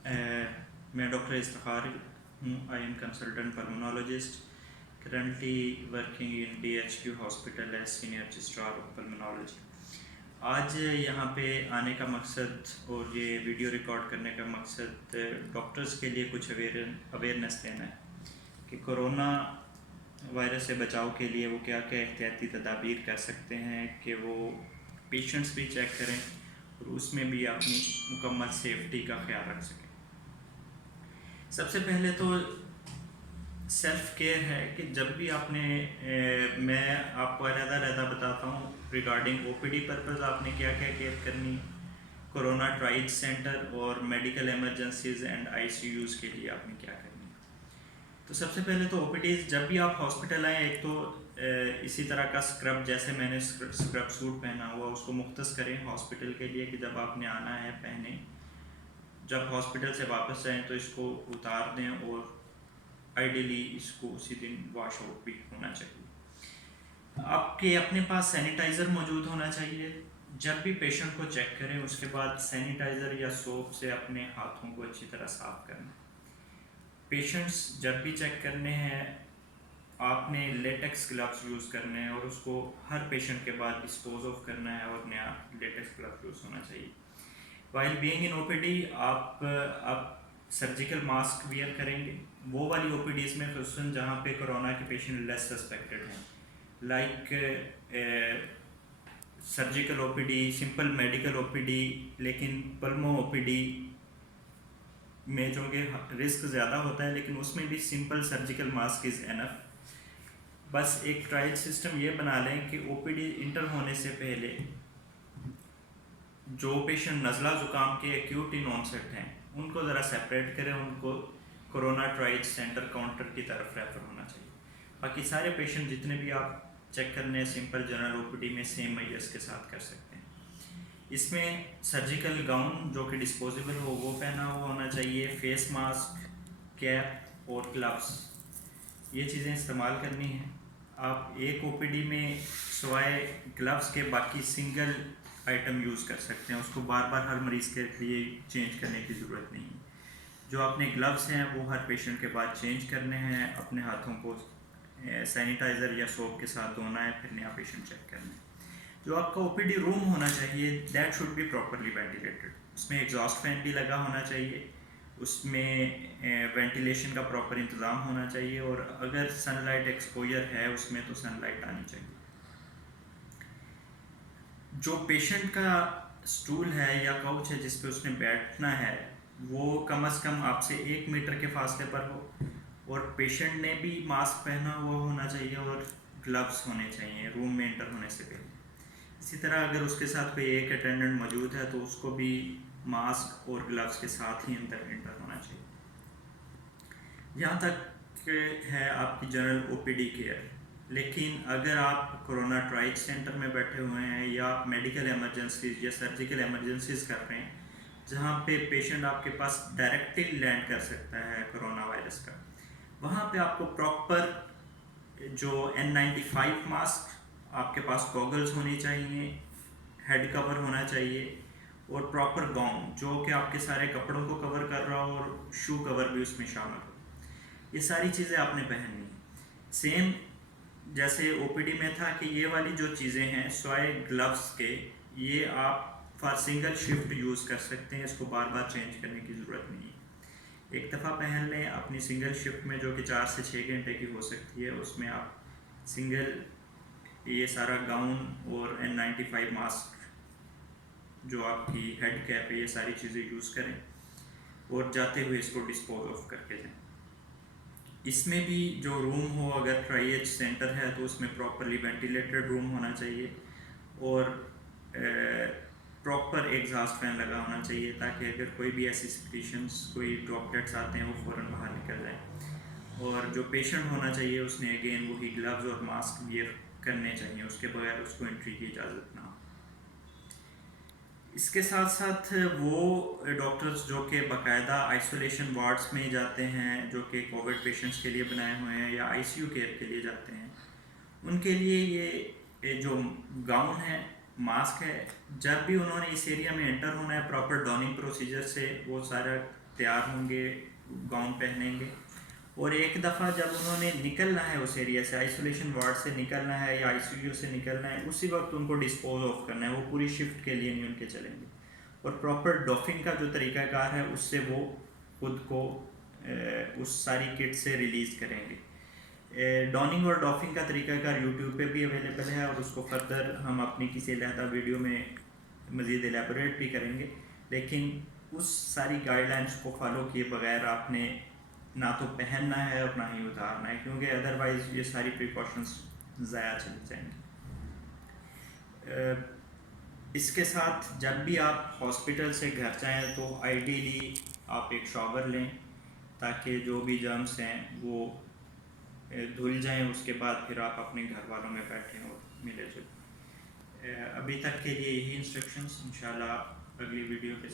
मैं डॉक्टर इफ्तिखार हूँ। I am consultant pulmonologist currently working in DHQ hospital as senior registrar of pulmonology. आज यहाँ पे आने का मकसद और ये वीडियो रिकॉर्ड करने का मकसद डॉक्टर्स के लिए कुछ अवेयरनेस देना है कि कोरोना वायरस से बचाव के लिए वो क्या क्या एहतियाती तदाबीर कर सकते हैं कि वो पेशेंट्स भी चेक करें और उसमें भी अपनी मुकम्मल सेफ्टी का ख्याल रख सकें। सबसे पहले तो सेल्फ केयर है कि जब भी आपने मैं आपको अलग-अलग बताता हूँ रिगार्डिंग OPD पर्पज़ आपने क्या क्या केयर करनी, कोरोना ट्राइज सेंटर और मेडिकल इमरजेंसीज एंड ICUs के लिए आपने क्या करनी। तो सबसे पहले तो OPDs जब भी आप हॉस्पिटल आएँ, एक तो इसी तरह का स्क्रब, जैसे मैंने स्क्रब सूट पहना हुआ उसको मुख्तस करें हॉस्पिटल के लिए कि जब आपने आना है पहने। जब हॉस्पिटल से वापस जाएँ तो इसको उतार दें और आइडियली इसको उसी दिन वॉश आउट भी होना चाहिए। आपके अपने पास सैनिटाइज़र मौजूद होना चाहिए। जब भी पेशेंट को चेक करें उसके बाद सैनिटाइज़र या सोप से अपने हाथों को अच्छी तरह साफ करना। पेशेंट्स जब भी चेक करने हैं आपने लेटेक्स ग्लव्स यूज़ करने हैं और उसको हर पेशेंट के बाद डिस्पोज ऑफ करना है और नया लेटेक्स ग्लव्स यूज़ होना चाहिए। वाइल बीइंग इन OPD आप सर्जिकल मास्क वियर करेंगे। वो वाली OPDs में खसूसन जहाँ पे कोरोना के पेशेंट लेस सस्पेक्टेड हैं, like surgical OPD, simple medical OPD, लेकिन पल्मो OPD में जो कि रिस्क ज़्यादा होता है लेकिन उसमें भी simple surgical mask is enough. बस एक ट्रायल सिस्टम ये बना लें कि OPD इंटर होने से पहले जो पेशेंट नज़ला ज़ुकाम के एक्यूट इन ऑनसेट हैं उनको ज़रा सेपरेट करें, उनको कोरोना ट्राइज सेंटर काउंटर की तरफ रेफ़र होना चाहिए। बाकी सारे पेशेंट जितने भी आप चेक करने सिंपल जनरल OPD में सेम IS के साथ कर सकते हैं। इसमें सर्जिकल गाउन जो कि डिस्पोजेबल हो वो पहना हुआ होना चाहिए, फेस मास्क, कैप और ग्लव्स, ये चीज़ें इस्तेमाल करनी हैं। आप एक OPD में सिवाय ग्लव्स के बाकी सिंगल आइटम यूज़ कर सकते हैं, उसको बार बार हर मरीज़ के लिए चेंज करने की ज़रूरत नहीं है। जो अपने ग्लव्स हैं वो हर पेशेंट के बाद चेंज करने हैं, अपने हाथों को सैनिटाइज़र या सोप के साथ धोना है, फिर नया पेशेंट चेक करना है। जो आपका OPD रूम होना चाहिए that should be properly ventilated. उसमें एग्जॉस्ट फैन भी लगा होना चाहिए, उसमें वेंटिलेशन का प्रॉपर इंतज़ाम होना चाहिए और अगर सनलाइट एक्सपोजर है उसमें तो सनलाइट आनी चाहिए। जो पेशेंट का स्टूल है या काउच है जिस पे उसने बैठना है वो कम से कम आपसे 1 मीटर के फासले पर हो और पेशेंट ने भी मास्क पहना हुआ होना चाहिए और ग्लव्स होने चाहिए रूम में एंटर होने से पहले। इसी तरह अगर उसके साथ कोई एक अटेंडेंट मौजूद है तो उसको भी मास्क और ग्लव्स के साथ ही अंदर एंटर होना चाहिए। यहाँ तक है आपकी जनरल OPD केयर। लेकिन अगर आप कोरोना ट्राइज सेंटर में बैठे हुए हैं या आप मेडिकल इमरजेंसीज या सर्जिकल इमरजेंसीज कर रहे हैं जहाँ पे पेशेंट आपके पास डायरेक्टली लैंड कर सकता है कोरोना वायरस का, वहाँ पे आपको प्रॉपर जो N95 मास्क, आपके पास गॉगल्स होनी चाहिए, हेड कवर होना चाहिए और प्रॉपर गाउन जो कि आपके सारे कपड़ों को कवर कर रहा हो और शू कवर भी उसमें शामिल हो। ये सारी चीज़ें आपने पहननी है। सेम जैसे OPD में था कि ये वाली जो चीज़ें हैं सिवाय ग्लव्स के ये आप फॉर सिंगल शिफ्ट यूज़ कर सकते हैं, इसको बार बार चेंज करने की ज़रूरत नहीं है। एक दफ़ा पहन लें अपनी सिंगल शिफ्ट में जो कि 4 से 6 घंटे की हो सकती है, उसमें आप सिंगल ये सारा गाउन और N95 मास्क जो आपकी हेड कैप है ये सारी चीज़ें यूज़ करें और जाते हुए इसको डिस्पोज ऑफ करके जाएँ। इसमें भी जो रूम हो अगर ट्राइएज सेंटर है तो उसमें प्रॉपरली वेंटिलेटेड रूम होना चाहिए और प्रॉपर एग्जॉस्ट फैन लगा होना चाहिए ताकि अगर कोई भी ऐसी सिचुएशंस कोई ड्रॉपलेट्स आते हैं वो फ़ौरन बाहर निकल जाए। और जो पेशेंट होना चाहिए उसने अगेन वही ग्लव्स और मास्क वियर करने चाहिए, उसके बगैर उसको एंट्री की इजाज़त ना हो। इसके साथ साथ वो डॉक्टर्स जो कि बाकायदा आइसोलेशन वार्ड्स में जाते हैं जो कि कोविड पेशेंट्स के लिए बनाए हुए हैं या ICU केयर के लिए जाते हैं, उनके लिए ये जो गाउन है, मास्क है, जब भी उन्होंने इस एरिया में एंटर होना है प्रॉपर डॉनिंग प्रोसीजर से वो सारा तैयार होंगे, गाउन पहनेंगे, और एक दफ़ा जब उन्होंने निकलना है उस एरिया से, आइसोलेशन वार्ड से निकलना है या आईसीयू से निकलना है, उसी वक्त उनको डिस्पोज ऑफ करना है। वो पूरी शिफ्ट के लिए नहीं उनके चलेंगे। और प्रॉपर डॉफिंग का जो तरीक़ाकार है उससे वो खुद को उस सारी किट से रिलीज़ करेंगे। डॉनिंग और डॉफिंग का तरीक़ाकार यूट्यूब पे भी अवेलेबल है, और उसको फर्दर हम अपनी किसी अलहदा वीडियो में मज़ीद एलेबोरेट भी करेंगे। लेकिन उस सारी गाइडलाइंस को फॉलो किए बगैर आपने ना तो पहनना है और ना ही उतारना है, क्योंकि अदरवाइज़ ये सारी प्रिकॉशंस ज़ाया चली जाएंगी। इसके साथ जब भी आप हॉस्पिटल से घर जाएं तो आइडियली आप एक शॉवर लें, ताकि जो भी जर्म्स हैं वो धुल जाएं। उसके बाद फिर आप अपने घर वालों में बैठें और मिले जुलें। अभी तक के लिए यही इंस्ट्रक्शंस। इंशाल्लाह अगली वीडियो के